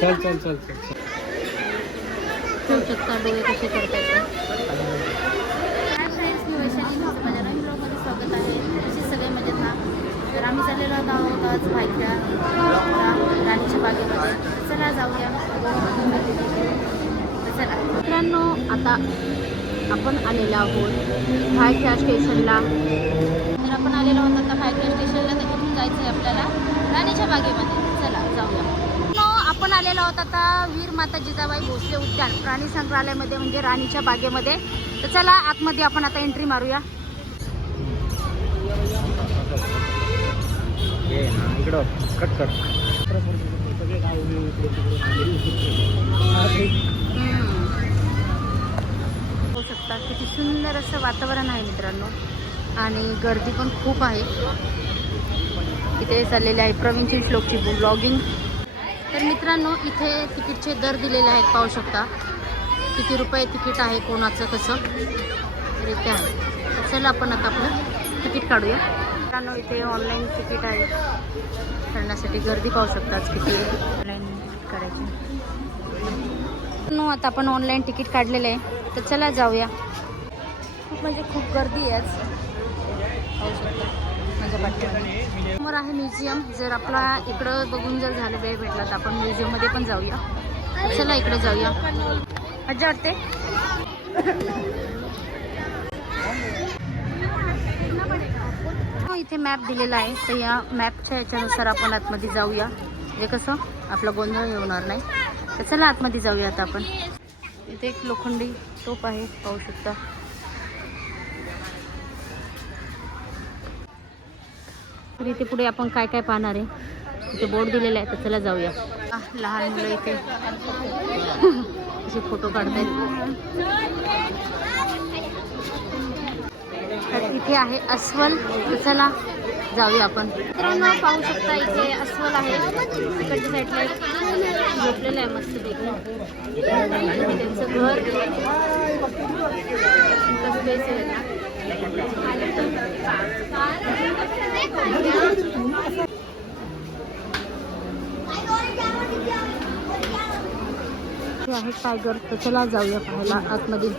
चल चल चल चल ठेवू शकता डोळे कसे करता येतात. हाय फ्रेंड्स, मी वैशाली, माझं माझ्या नवीन ब्लॉगमध्ये स्वागत आहे. अशी सगळे मजेत ना. तर आम्ही चाललेलो आहोत आज भायख्या राणीच्या बागेमध्ये. चला जाऊया. चला मित्रांनो, आता आपण आलेलो आहोत भायख्या स्टेशनला. तर आपण आलेलो आहोत आता भायख्या स्टेशनला. तर इथून जायचं आहे आपल्याला राणीच्या बागेमध्ये. चला जाऊया. आपण आलेलो आहोत आता वीर माता जिजाबाई भोसले उद्यान प्राणी संग्रहालयामध्ये, म्हणजे राणीच्या बागेमध्ये. तर चला आतमध्ये आपण आता एंट्री मारूया. इकडं कट कर. होऊ शकता किती सुंदर असं वातावरण आहे मित्रांनो, आणि गर्दी पण खूप आहे. इथे चाललेले आहे प्रवीणची श्लोकची ब्लॉगिंग. तर मित्रांनो, इथे तिकीटचे दर दिलेले आहेत, पाहू शकता किती रुपये तिकीट आहे, कोणाचं कसं तर इथे आहे. तर चला आपण आता आपलं तिकीट काढूया. मित्रांनो, इथे ऑनलाईन तिकीट आहे करण्यासाठी. गर्दी पाहू शकताच किती ऑनलाईन तिकीट काढायची. आता आपण ऑनलाईन तिकीट काढलेलं आहे. तर चला जाऊया. खूप म्हणजे खूप गर्दी आहे आज, पाहू शकता माझ्या पाठीमध्ये. समोर आहे म्युझियम. जर आपला इकडं बघून जर झालं वेळ भेटला तर आपण म्युझियममध्ये पण जाऊया. चला इकडे जाऊया. मजा वाटते. इथे मॅप दिलेला आहे, तर या मॅपच्या याच्यानुसार आपण आतमध्ये जाऊया. म्हणजे कसं आपला गोंधळ होणार नाही. तर चला आतमध्ये जाऊया आता आपण. इथे एक लोखंडी तोफ आहे, पाहू शकता. तर इथे पुढे आपण काय काय पाहणार आहे, इथे बोर्ड दिलेला आहे. तर चला जाऊया. लहान मुलं इथे असे फोटो काढतायत. तर इथे आहे अस्वल. तर चला जाऊया आपण. मित्रांनो, पाहू शकता इथे अस्वल आहे. इकडच्या साईडला एक झोपलेलं आहे मस्त पैकी. त्यांचं घर स्पेस आहे ना. हे आहे टायगर. तर चला जाऊया पाहायला आतमध्ये.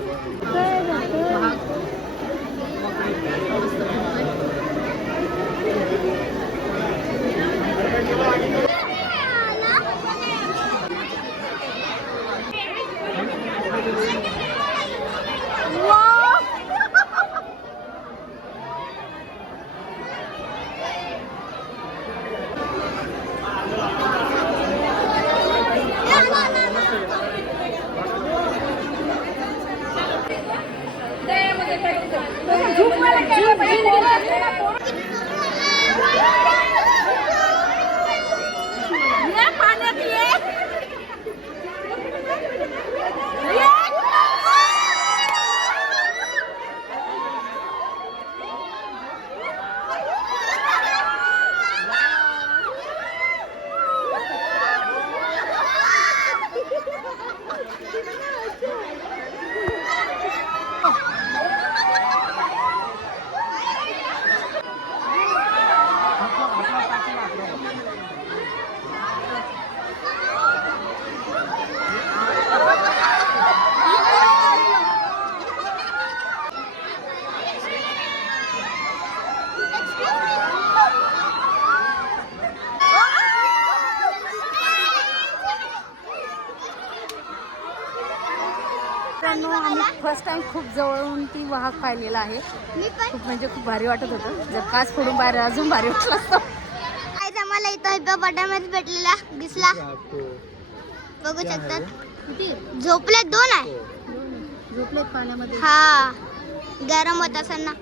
आम्ही फर्स्ट टाइम खूप जवळून ती वाहक पाहिलेला आहे. खूप म्हणजे खूप भारी वाटत होतं. जर काच फोडून बाहेर अजून भारी वाटलं असतं. आम्हाला इथं हिप्पोपॉटॅमस भेटलेला दिसला, बघू शकतात. झोपले दोन आहे, झोपलेत पाण्यामध्ये. हा गरम होत असेल ना.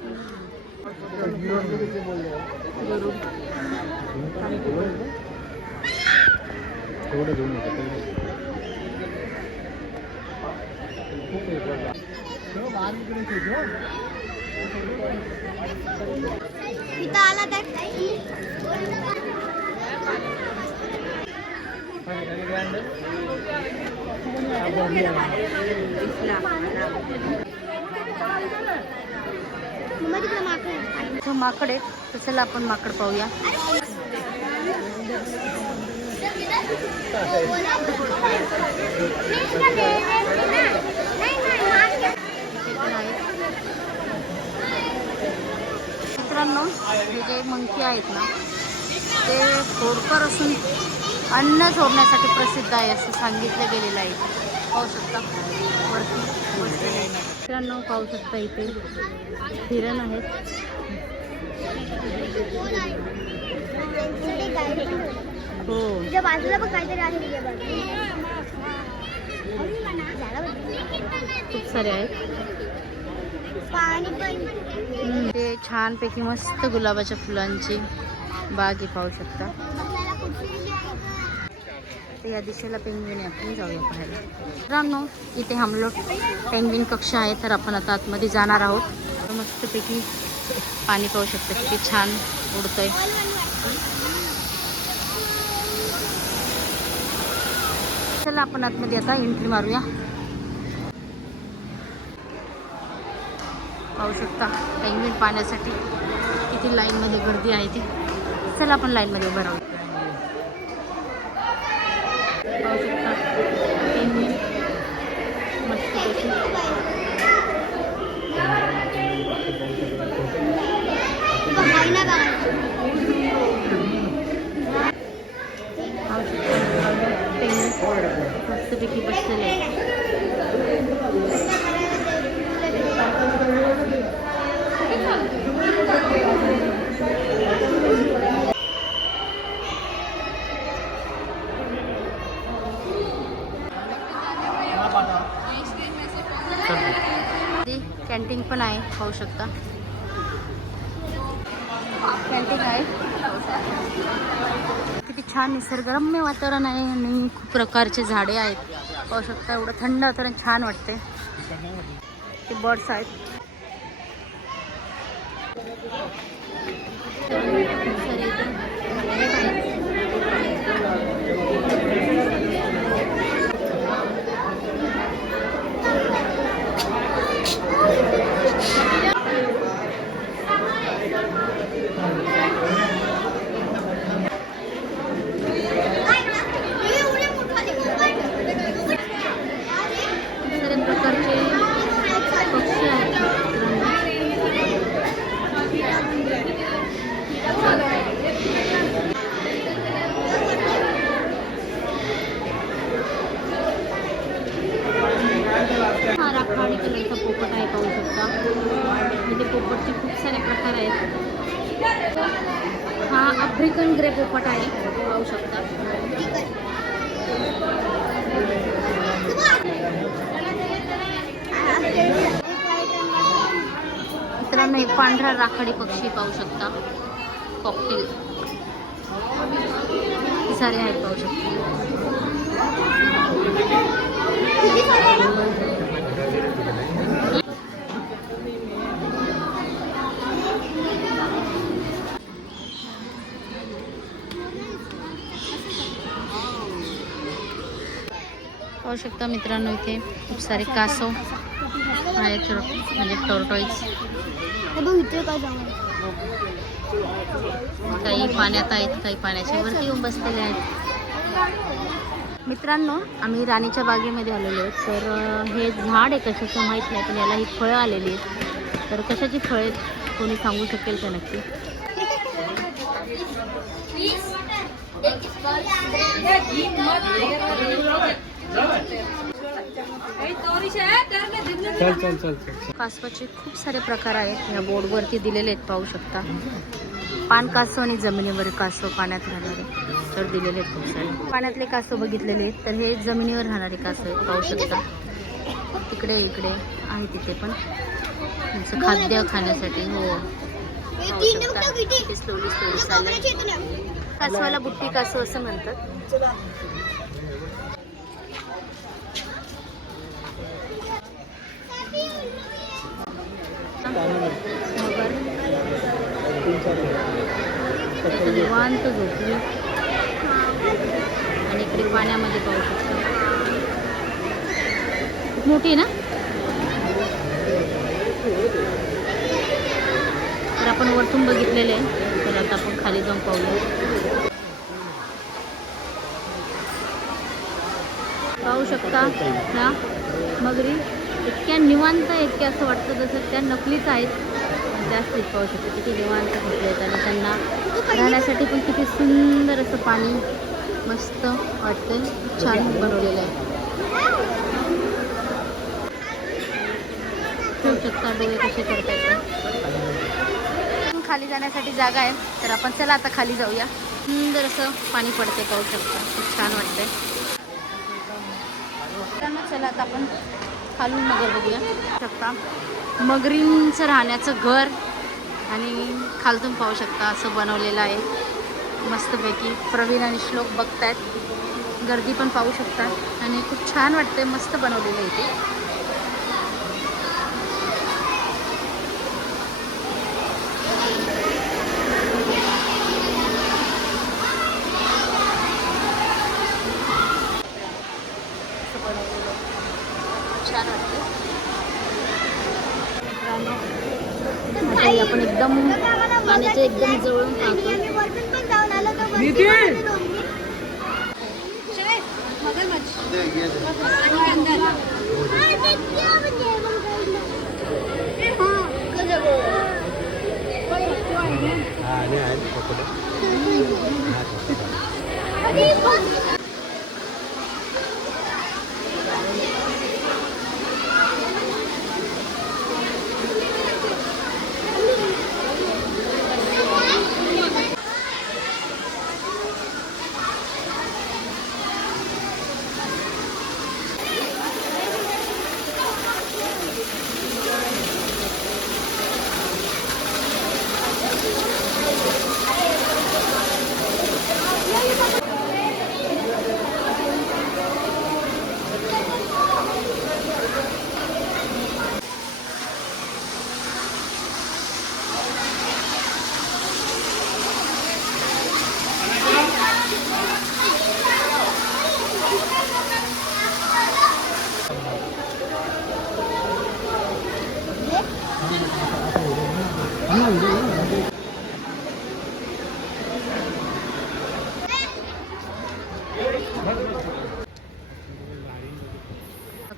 इथं आला तर माकड आहे. तर चला आपण माकड पाहूया. मित्रांनो, हे जे मंकी आहेत ना, ते खोडकर असून अन्न चोरण्यासाठी प्रसिद्ध आहे असं सांगितलं गेलेलं आहे. पाहू शकता वरती बसलेले आहे. मित्रांनो पाहू शकता इथे हिरण आहेत. हो, तुझ्या बाजूला पण काहीतरी आहे. तुझ्या बाजूला खूप सारे आहेत. पाणी पण ते छानपैकी मस्त गुलाबाच्या फुलांची बाग आहे. पाहू शकता. तर या दिशेला पेंग्विन आहे, आपण जाऊया पाहायला. मित्रांनो, इथे हमलोट पेंग्विन कक्ष आहे, तर आपण आता आतमध्ये जाणार आहोत. मस्तपैकी पाणी पाहू शकता किती छान उडतंय. चला आपण आतमध्ये आता एंट्री मारूया. पाहू शकता पेंग्विन पाण्यासाठी किती लाईनमध्ये गर्दी आहे ती. चला आपण लाईनमध्ये उभं राहू. पाहू शकता पेंग्विन मस्तपैकी. मस्तपैकी बसलेले आहे. कॅन्टीन पण आहे, पाहू शकता. कॅन्टीन आहे. किती छान निसर्गरम्य वातावरण आहे आणि खूप प्रकारचे झाडे आहेत. पाहू शकता एवढं थंड वातावरण छान वाटते. ते बर्ड्स आहेत. राखाडी कलरचा पोपट आहे, पाहू शकता. म्हणजे पोपटचे खूप सारे प्रकार आहेत. हा आफ्रिकन ग्रे पोपट आहे, पाहू शकता. मित्रांनो, एक पांढरा राखाडी पक्षी पाहू शकता. कॉकटेल सारे आहेत, पाहू शकता. पाहू शकता मित्रांनो, इथे खूप सारे कासव आहेत, म्हणजे टॉर्टॉइज. काही पाण्यात आहेत, काही पाण्याच्या वरती येऊन बसलेले आहेत. मित्रांनो, आम्ही राणीच्या बागेमध्ये आलेलो आहोत. तर हे झाड आहे कशाचं माहीत नाही, पण याला ही फळं आलेली आहेत. तर कशाची फळं आहेत कोणी सांगू शकेल का नक्की? कासवाचे खूप सारे प्रकार आहेत, या बोर्डवरती दिलेले आहेत, पाहू शकता. पान कासव आणि जमिनीवर कासव पाण्यात राहणारे तर दिलेले आहेत खूप सारे. पाण्यातले कासव बघितलेले आहेत, तर हे जमिनीवर राहणारे कासव आहेत, पाहू शकता. तिकडे इकडे आहे तिथे पण तुमचं खाद्य खाण्यासाठी. हो, पाहू शकता. ते स्लोली स्लोली चाललंय. कासवाला बुट्टी कासव असं म्हणतात. निवांत झोपली आणि इकडे पाण्यामध्ये पाहू शकता. खूप मोठी ना. तर आपण वरतून बघितलेले आहे, तर आता आपण खाली जाऊन पाहूया. शकता ह्या मगरी इतक्या निवांत इतक्या असं वाटतं जसं त्या नकलीच आहेत. त्या स्थित पाहू शकता किती निवांत घेतले आहेत आणि त्यांना राहण्यासाठी पण किती सुंदर असं पाणी मस्त वाटतंय. छान बनवलेलं आहे. ठेवू शकता डोळे कसे करता येतात. खाली जाण्यासाठी जागा आहे तर आपण चला आता खाली जाऊया. सुंदर असं पाणी पडते पाहू शकता. खूप छान वाटतंय. चला आता आपण खालून नगर बघूया. शकता मगरींचं राहण्याचं घर आणि खालतून पाहू शकता असं बनवलेलं आहे मस्तपैकी. प्रवीण आणि श्लोक बघतायत. गर्दी पण पाहू शकतात आणि खूप छान वाटते. मस्त बनवलेलं आहे इथे. छान वाटते. आपण एकदम पाण्याच्या एकदम जवळून पाहतो.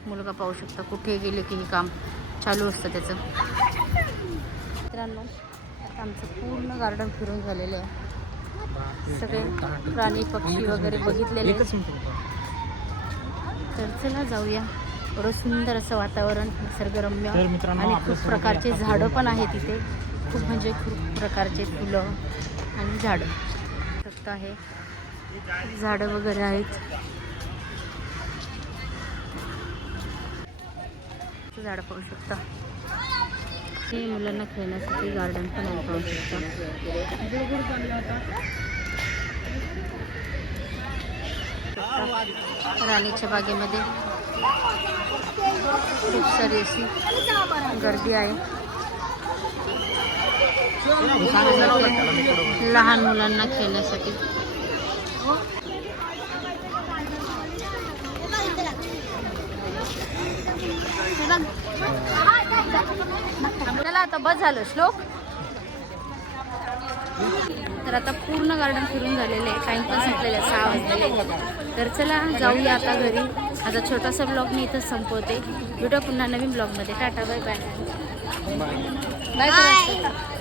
मुलगा पाहू शकता कुठे गेले की हे काम चालू असतं त्याचं. मित्रांनो आता आमचं पूर्ण गार्डन फिरून झालेलं आहे. सगळे प्राणी पक्षी वगैरे बघितलेले. तर चला जाऊया. एवढं सुंदर असं वातावरण निसर्गरम्य आणि खूप प्रकारचे झाडं पण आहेत इथे. खूप म्हणजे खूप प्रकारचे फुलं आणि झाडं शकता. हे झाडं वगैरे आहेत. झाडं पाहू शकता. हे मुलांना खेळण्यासाठी गार्डन पण आहे पाहू शकता. राणीच्या बागेमध्ये खूप सारी अशी गर्दी आहे. लहान मुलांना खेळण्यासाठी. चला आता बस झालं श्लोक. तर आता पूर्ण गार्डन फिरून झालेलं आहे. टाइम पण संपलेला आहे 6 वाजले. तर चला जाऊया आता घरी. आता छोटासा ब्लॉग मी इथंच संपवते. भेटूया पुन्हा नवीन ब्लॉगमध्ये. Tata bye bye. Bye bye.